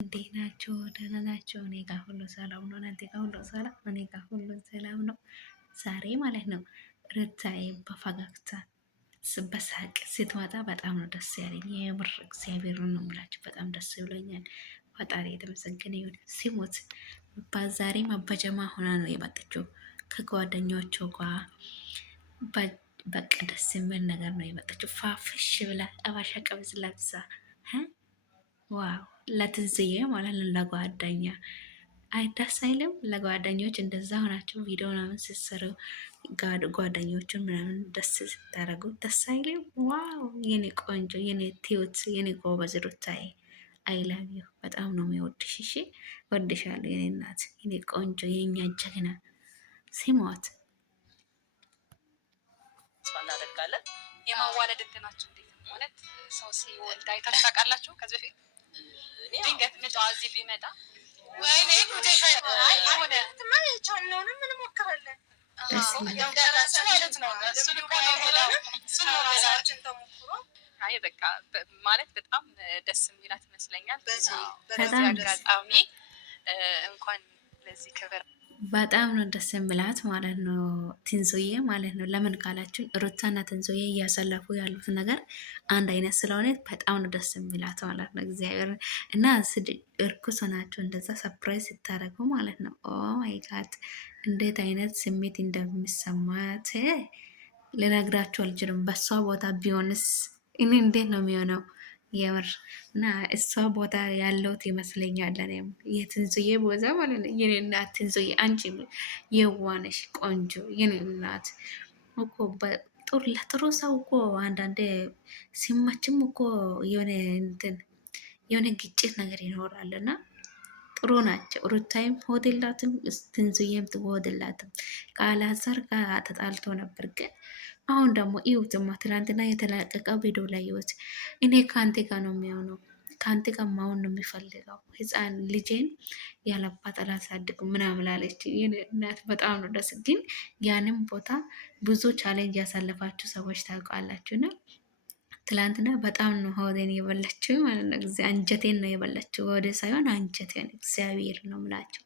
እንዴት ናቸው? ደህና ናቸው? እኔ ጋር ሁሉ ሰላም ነው። እናንተ ጋር ሁሉ ሰላም? እኔ ጋር ሁሉ ሰላም ነው። ዛሬ ማለት ነው ሩታዬ በፈገግታ በሳቅ ስትመጣ በጣም ነው ደስ ያለኝ። የምር እግዚአብሔር ነው የምላችሁ፣ በጣም ደስ ብሎኛል። ፈጣሪ የተመሰገነ ይሁን። ሲሞት በዛሬ መበጀማ ሆና ነው የመጣችው ከጓደኞቿ ጋር በቃ ደስ የሚል ነገር ነው የመጣችው። ፋፍሽ ብላ አባሻ ቀሚስ ለብሳ ዋው ለትንዝዬ ማለት ነው ለጓደኛ አይ ደስ አይልም? ለጓደኞች እንደዛ ሆናቸው ቪዲዮ ምናምን ስትሰሩ ጓደኞችን ምናምን ደስ ስታደርጉ ደስ አይልም? ዋው የኔ ቆንጆ፣ የኔ ቲዩት፣ የኔ ጎበዝ ሩታዬ አይ ላቭ ዩ በጣም ነው የሚወድሽ። እሺ ወድሻለሁ የኔ እናት፣ የኔ ቆንጆ፣ የኛ ጀግና ሲሞት እናደርጋለን። የማዋለድ እንትናችሁ እንዴት ነው ማለት ሰው ሲወልድ አይታችሁ ታውቃላችሁ? ከዚህ በፊት ድንገት ምጧ እዚህ ቢመጣ ወይኔ ሆነ የቻልነውንም እንሞክራለን ማለት ነው። አይ በቃ ማለት በጣም ደስ የሚላት ይመስለኛል። በዚህ አጋጣሚ እንኳን ለዚህ ክብር በጣም ነው ደስ የሚላት ማለት ነው። ትንሱዬ ማለት ነው። ለምን ካላችሁ ሩታና ትንሱዬ እያሳለፉ ያሉት ነገር አንድ አይነት ስለሆነ በጣም ነው ደስ የሚላት ማለት ነው። እግዚአብሔር እና እርኩስ ሆናችሁ እንደዛ ሰፕራይዝ ስታደርጉ ማለት ነው። ኦ ማይ ጋድ እንዴት አይነት ስሜት እንደሚሰማት ልነግራችሁ አልችልም። በሷ ቦታ ቢሆንስ እኔ እንዴት ነው የሚሆነው? የምር እና እሷ ቦታ ያለውት ይመስለኛል። እኔም የትንሱዬ ቦታ ማለት ነው። የኔ እናት ትንሱዬ አንቺ የዋነሽ ቆንጆ የኔ እናት እኮ ለጥሩ ሰው እኮ አንዳንዴ ሲመችም እኮ የሆነ እንትን የሆነ ግጭት ነገር ይኖራል እና ጥሩ ናቸው። ሩታይም ሆድ የላትም ትንሱዬም ሆድ የላትም። ከአላዛር ጋር ተጣልቶ ነበር ግን አሁን ደግሞ ይሁትማ ትላንትና የተለቀቀው ቪዲዮ ላይ ይሁት እኔ ከአንቴ ጋር ነው የሚሆነው ከአንቴ ጋር ማሆን ነው የሚፈልገው ህፃን ልጄን ያለባት አላሳድግም ምናምን አለች። እናት በጣም ነው ደስ ግን ያንም ቦታ ብዙ ቻሌንጅ ያሳለፋችሁ ሰዎች ታውቃላችሁ ና ትላንትና በጣም ነው ሆዴን የበላችው ማለት ነው። አንጀቴን ነው የበላችው፣ ወደ ሳይሆን አንጀቴን። እግዚአብሔር ነው ምላቸው።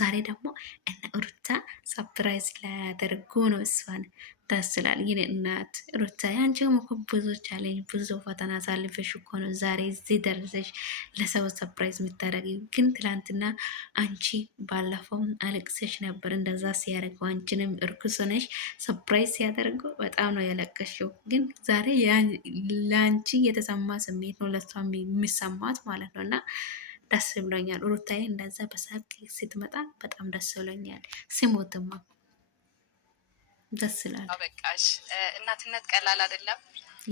ዛሬ ደግሞ እነ ሩታ ሰፕራይዝ ላያደርጉ ነው እሷን። ደስ ይላል። የኔ እናት ሩታ አንቺም እኮ ብዙ ቻሌንጅ ብዙ ፈተና አሳልፈሽ እኮ ነው ዛሬ እዚህ ደረሰሽ ለሰው ሰፕራይዝ የምታደርጊ። ግን ትላንትና አንቺ ባለፈው አለቅሰሽ ነበር እንደዛ ሲያደርገው፣ አንቺንም እርኩስ ሆነሽ ሰፕራይዝ ሲያደርገው በጣም ነው ያለቀሽው። ግን ዛሬ ለአንቺ የተሰማ ስሜት ነው ለሷ የሚሰማት ማለት ነው እና ደስ ብሎኛል። ሩታዬ እንደዛ በሳቅ ስትመጣ በጣም ደስ ብሎኛል። ሲሞትማ ደስ ይላል። በቃሽ እናትነት ቀላል አይደለም።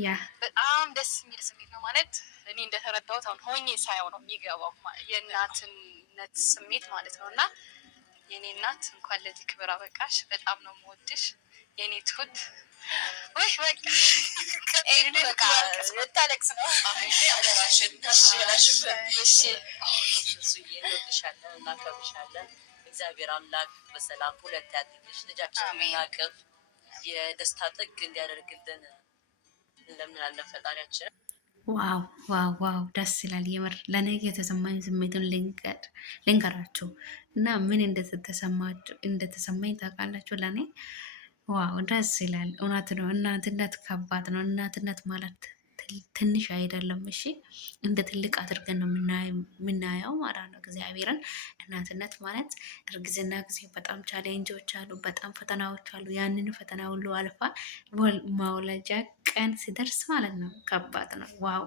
ያ በጣም ደስ የሚል ስሜት ነው ማለት እኔ እንደተረዳሁት አሁን ሆኜ ሳየው ነው የሚገባው የእናትነት ስሜት ማለት ነው። እና የኔ እናት እንኳን ለዚህ ክብር አበቃሽ። በጣም ነው የምወድሽ የኔ ትሁት። ወይ በቃ ልታለቅስ ነው። እንወድሻለን፣ እናከብርሻለን። እግዚአብሔር አምላክ በሰላም ሁለት ያድርግሽ። ልጃችን እናቅፍ የደስታ ጥግ እንዲያደርግልን እንለምናለን ፈጣሪያችን። ዋው ዋው ዋው ደስ ይላል። የምር ለእኔ የተሰማኝ ስሜቱን ልንገራችሁ እና ምን እንደተሰማኝ ታውቃላችሁ? ለእኔ ዋው ደስ ይላል። እውነት ነው። እናትነት ከባድ ነው። እናትነት ማለት ትንሽ አይደለም። እሺ እንደ ትልቅ አድርገን ነው የምናየው ማለት ነው እግዚአብሔርን። እናትነት ማለት እርግዝና ጊዜ በጣም ቻሌንጆች አሉ፣ በጣም ፈተናዎች አሉ። ያንን ፈተና ሁሉ አልፋ መውለጃ ቀን ሲደርስ ማለት ነው ከባድ ነው። ዋው